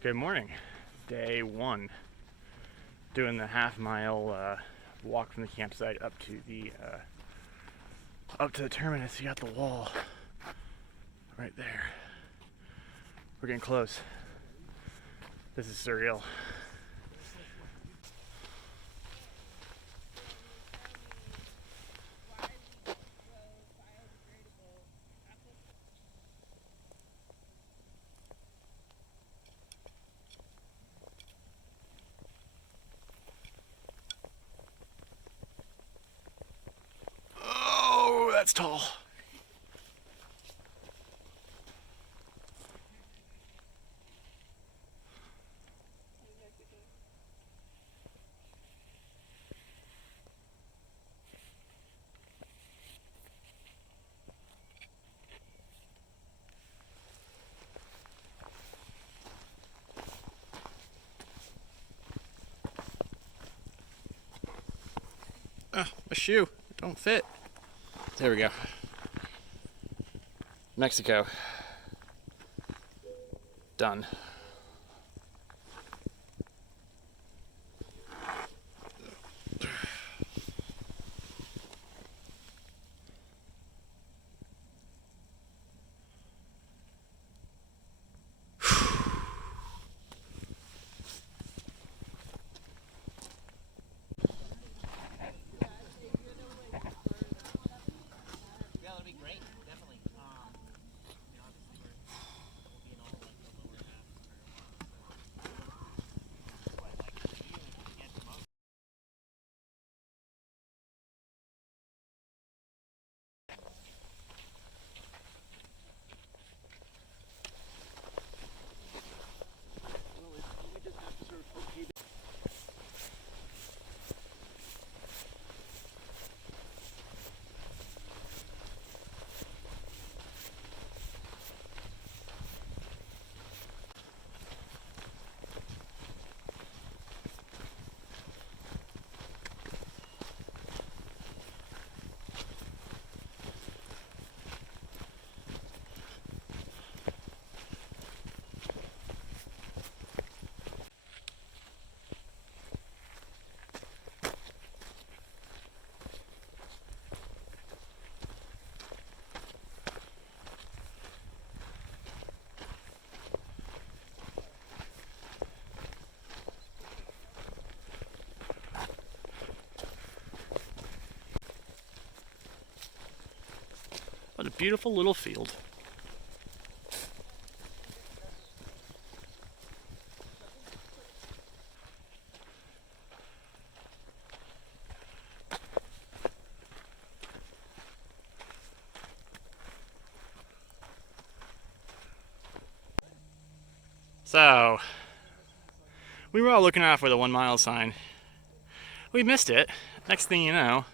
Good morning. Day one. Doing the half-mile walk from the campsite up to the terminus. You got the wall right there. We're getting close. This is surreal. Oh, that's tall. My shoe don't fit. There we go. Mexico. Done. What a beautiful little field. So, we were all looking out for the 1 mile sign. We missed it. Next thing you know,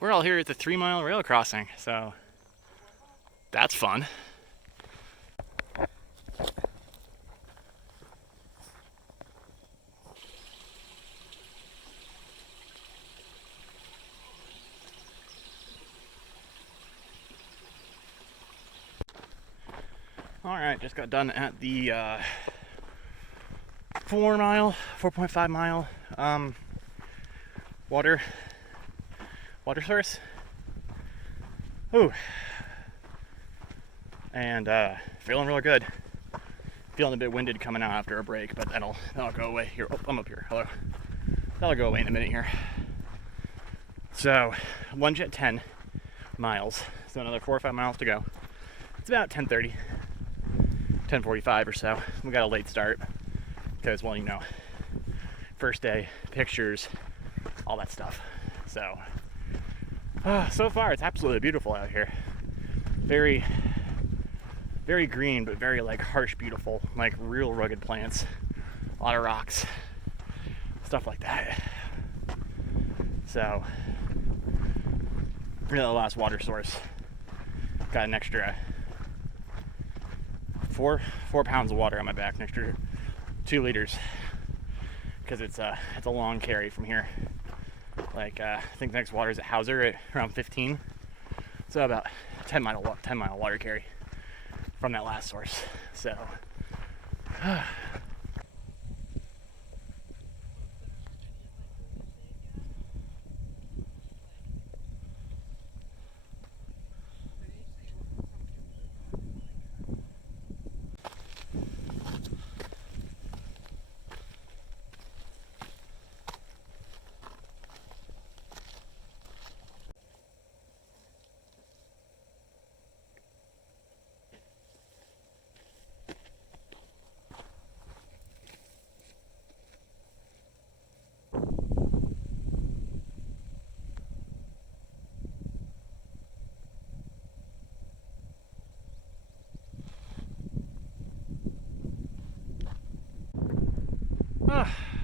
we're all here at the 3 mile rail crossing, so that's fun. Alright, just got done at the 4.5 mile water source. Ooh. And feeling real good. Feeling a bit winded coming out after a break, but that'll go away here. Oh, I'm up here. Hello. That'll go away in a minute here. So, lunge at 10 miles. So another 4 or 5 miles to go. It's about 10:30, 10:45 or so. We got a late start because, well, you know, first day, pictures, all that stuff. So, so far it's absolutely beautiful out here. Very, very green, but very like harsh, beautiful, like real rugged plants, a lot of rocks, stuff like that. So, really the last water source. Got an extra 4 pounds of water on my back, an extra 2 liters, because it's a long carry from here. Like I think the next water is at Hauser at around 15, so about 10 mile water carry from that last source. So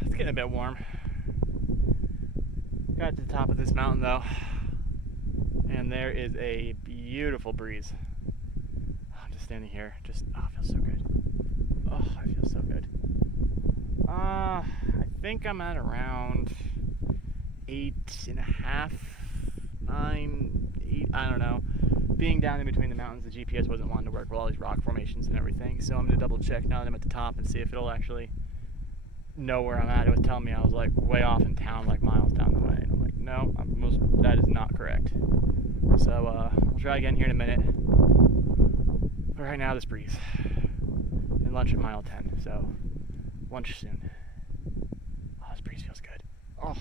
It's getting a bit warm. Got to the top of this mountain though, and there is a beautiful breeze. I'm just standing here, it feels so good. Oh, I feel so good. I think I'm at around 8.5, 9, 8, I don't know. Being down in between the mountains, the GPS wasn't wanting to work with all these rock formations and everything, so I'm gonna double check now that I'm at the top and see if it'll actually know where I'm at. It was telling me I was like way off in town, like miles down the way, and I'm like, no, that is not correct. So we'll try again here in a minute. But right now, this breeze. And lunch at mile 10, so lunch soon. Oh, this breeze feels good. Oh.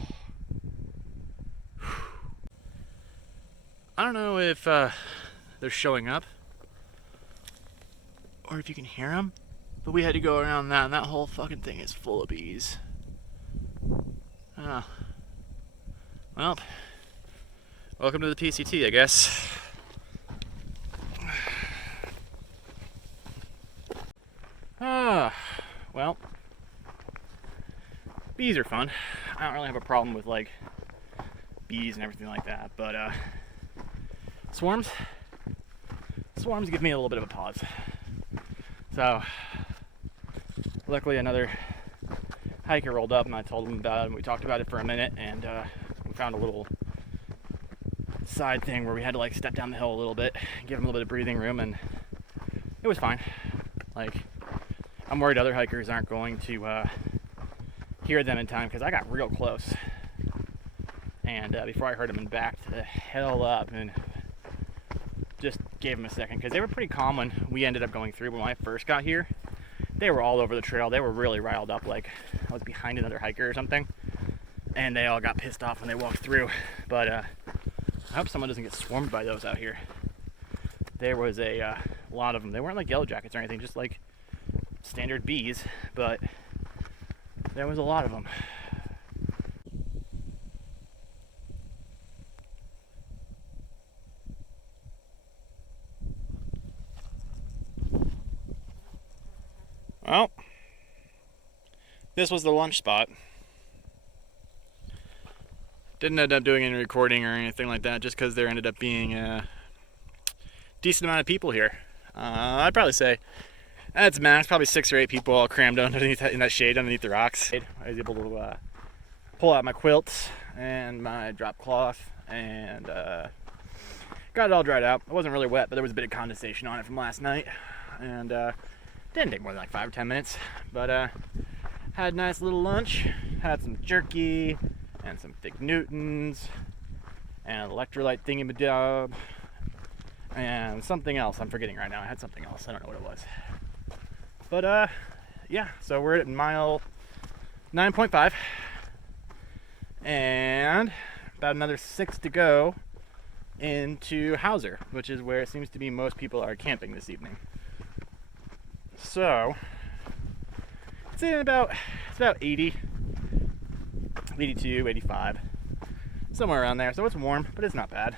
I don't know if they're showing up or if you can hear them, but we had to go around that, and that whole fucking thing is full of bees. Oh. Well, welcome to the PCT, I guess. Well, bees are fun. I don't really have a problem with like bees and everything like that, but swarms give me a little bit of a pause. So luckily another hiker rolled up and I told him about it and we talked about it for a minute, and we found a little side thing where we had to like step down the hill a little bit, give him a little bit of breathing room, and it was fine. Like, I'm worried other hikers aren't going to hear them in time, because I got real close, and before I heard them and backed the hell up and just gave them a second, because they were pretty calm when we ended up going through. When I first got here, they were all over the trail. They were really riled up, like I was behind another hiker or something, and they all got pissed off when they walked through. But I hope someone doesn't get swarmed by those out here. There was a lot of them. They weren't like yellow jackets or anything, just like standard bees, but there was a lot of them. Well, this was the lunch spot. Didn't end up doing any recording or anything like that, just because there ended up being a decent amount of people here. I'd probably say that's max, probably 6 or 8 people all crammed underneath in that shade underneath the rocks. I was able to pull out my quilts and my drop cloth and got it all dried out. It wasn't really wet, but there was a bit of condensation on it from last night, and didn't take more than like 5 or 10 minutes. But had a nice little lunch, had some jerky and some thick Newtons and an electrolyte thingy-madob and something else I'm forgetting right now. I had something else, I don't know what it was. But yeah, so we're at mile 9.5 and about another 6 to go into Hauser, which is where it seems to be most people are camping this evening. So it's about 80, 82, 85, somewhere around there. So it's warm, but it's not bad.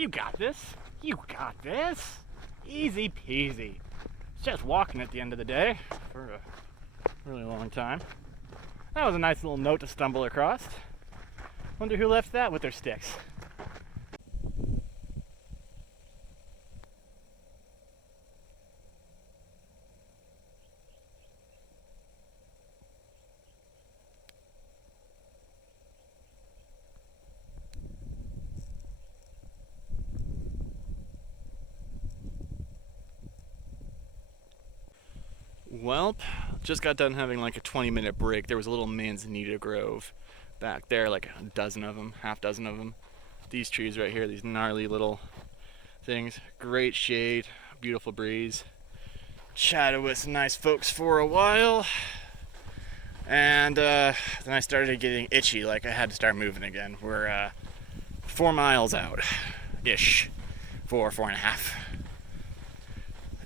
You got this. You got this. Easy peasy. It's just walking at the end of the day for a really long time. That was a nice little note to stumble across. Wonder who left that with their sticks. Well, just got done having like a 20-minute break. There was a little manzanita grove back there, like a dozen of them, half dozen of them. These trees right here, these gnarly little things. Great shade, beautiful breeze. Chatted with some nice folks for a while. And then I started getting itchy, like I had to start moving again. We're 4 miles out-ish, 4.5.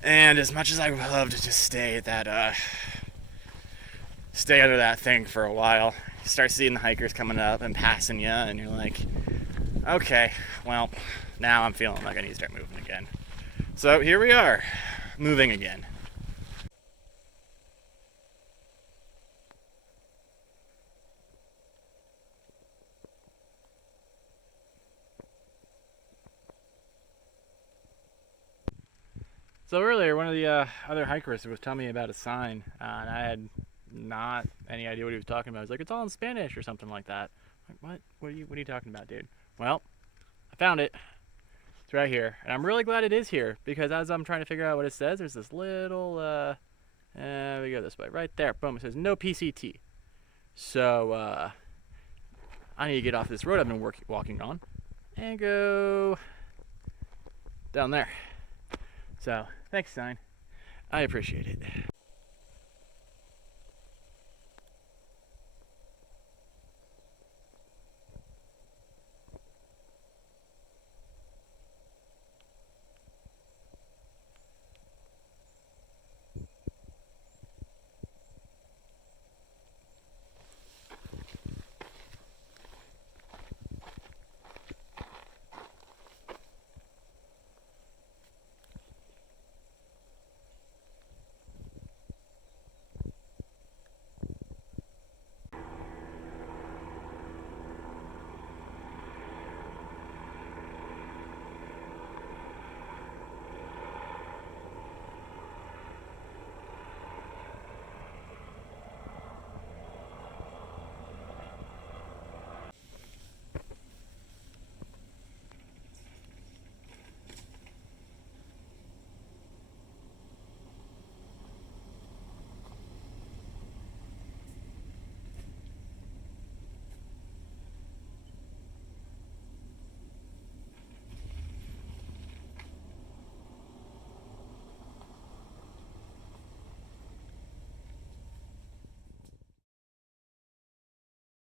And as much as I would love to just stay at that, stay under that thing for a while, you start seeing the hikers coming up and passing you, and you're like, okay, well, now I'm feeling like I need to start moving again. So here we are, moving again. So earlier, one of the other hikers was telling me about a sign, and I had not any idea what he was talking about. He was like, it's all in Spanish or something like that. I'm like, what? What are you talking about, dude? Well, I found it. It's right here, and I'm really glad it is here, because as I'm trying to figure out what it says, there's this little, we go this way, right there, boom, it says no PCT. So, I need to get off this road I've been walking on, and go down there. So, thanks, sign. I appreciate it.